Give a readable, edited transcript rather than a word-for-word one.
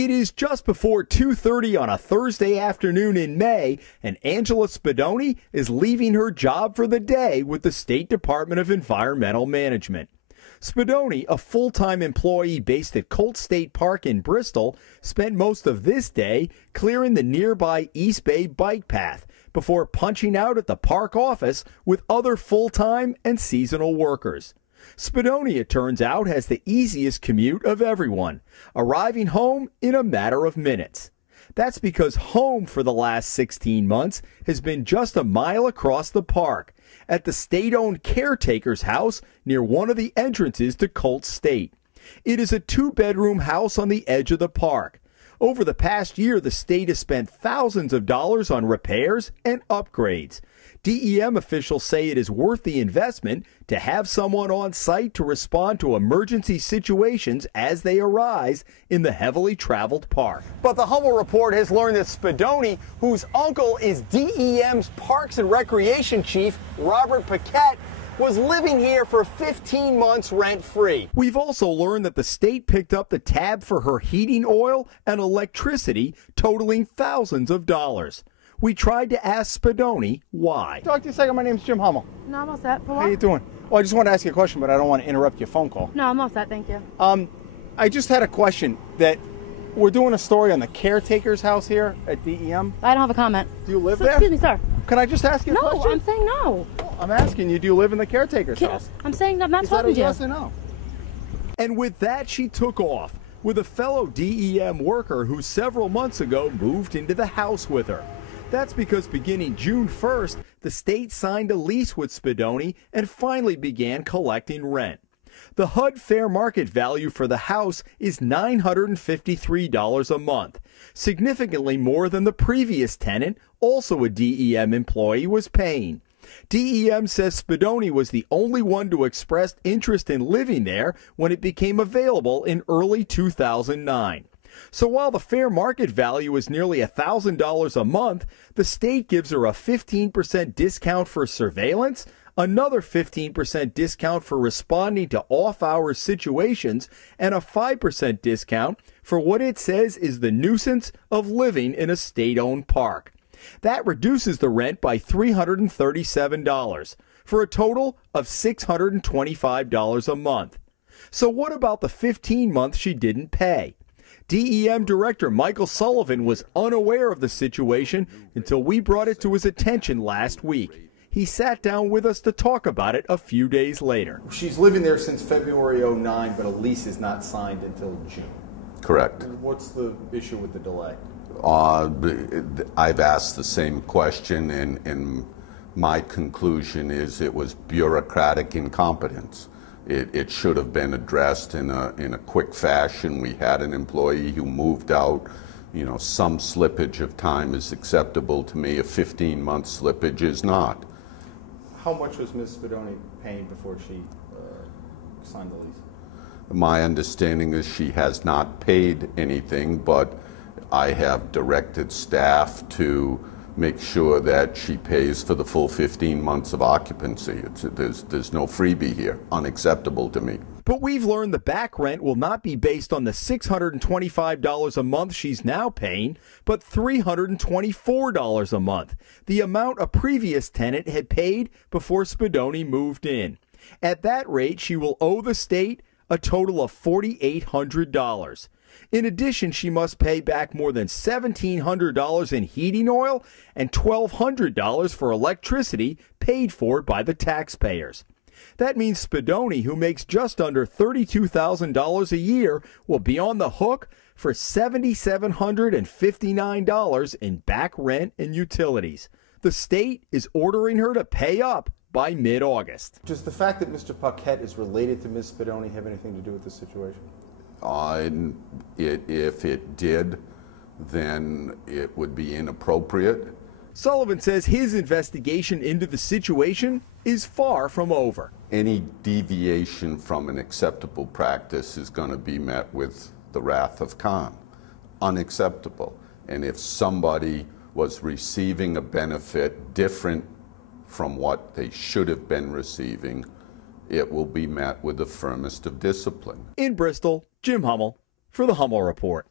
It is just before 2:30 on a Thursday afternoon in May, and Angela Spadoni is leaving her job for the day with the State Department of Environmental Management. Spadoni, a full-time employee based at Colt State Park in Bristol, spent most of this day clearing the nearby East Bay bike path before punching out at the park office with other full-time and seasonal workers. Spadoni, it turns out, has the easiest commute of everyone, arriving home in a matter of minutes. That's because home for the last 16 months has been just a mile across the park, at the state-owned caretaker's house near one of the entrances to Colt State. It is a two-bedroom house on the edge of the park. Over the past year, the state has spent thousands of dollars on repairs and upgrades. DEM officials say it is worth the investment to have someone on site to respond to emergency situations as they arise in the heavily traveled park. But the Hummel Report has learned that Spadoni, whose uncle is DEM's Parks and Recreation Chief, Robert Paquette, was living here for 15 months rent-free. We've also learned that the state picked up the tab for her heating oil and electricity, totaling thousands of dollars. We tried to ask Spadoni why. Talk to you a second. My name's Jim Hummel. No, I'm all set. For what? How you doing? Well, I just want to ask you a question, but I don't want to interrupt your phone call. No, I'm all set. Thank you. I just had a question that we're doing a story on the caretaker's house here at DEM. I don't have a comment. Do you live there? Excuse me, sir. Can I just ask you a question? No, I'm saying no. I'm asking you, do you live in the caretaker's house? I'm saying I'm not Is that talking a to you. yes or no? And with that, she took off with a fellow DEM worker who several months ago moved into the house with her. That's because beginning June 1st, the state signed a lease with Spadoni and finally began collecting rent. The HUD fair market value for the house is $953 a month, significantly more than the previous tenant, also a DEM employee, was paying. DEM says Spadoni was the only one to express interest in living there when it became available in early 2009. So while the fair market value is nearly $1,000 a month, the state gives her a 15% discount for surveillance, another 15% discount for responding to off-hours situations, and a 5% discount for what it says is the nuisance of living in a state-owned park. That reduces the rent by $337, for a total of $625 a month. So what about the 15 months she didn't pay? DEM Director Michael Sullivan was unaware of the situation until we brought it to his attention last week. He sat down with us to talk about it a few days later. She's living there since February '09, but a lease is not signed until June. Correct. What's the issue with the delay? I've asked the same question, and my conclusion is it was bureaucratic incompetence. It should have been addressed in a quick fashion. We had an employee who moved out. You know, some slippage of time is acceptable to me. A 15-month slippage is not. How much was Ms. Spadoni paying before she signed the lease? My understanding is she has not paid anything, but I have directed staff to make sure that she pays for the full 15 months of occupancy. There's no freebie here. Unacceptable to me. But we've learned the back rent will not be based on the $625 a month she's now paying, but $324 a month, the amount a previous tenant had paid before Spadoni moved in. At that rate, she will owe the state a total of $4,800. In addition, she must pay back more than $1,700 in heating oil and $1,200 for electricity paid for by the taxpayers. That means Spadoni, who makes just under $32,000 a year, will be on the hook for $7,759 in back rent and utilities. The state is ordering her to pay up by mid-August. Does the fact that Mr. Paquette is related to Ms. Spadoni have anything to do with this situation? If it did, then it would be inappropriate. Sullivan says his investigation into the situation is far from over. Any deviation from an acceptable practice is going to be met with the wrath of Khan. Unacceptable. And if somebody was receiving a benefit different from what they should have been receiving, it will be met with the firmest of discipline. In Bristol, Jim Hummel for the Hummel Report.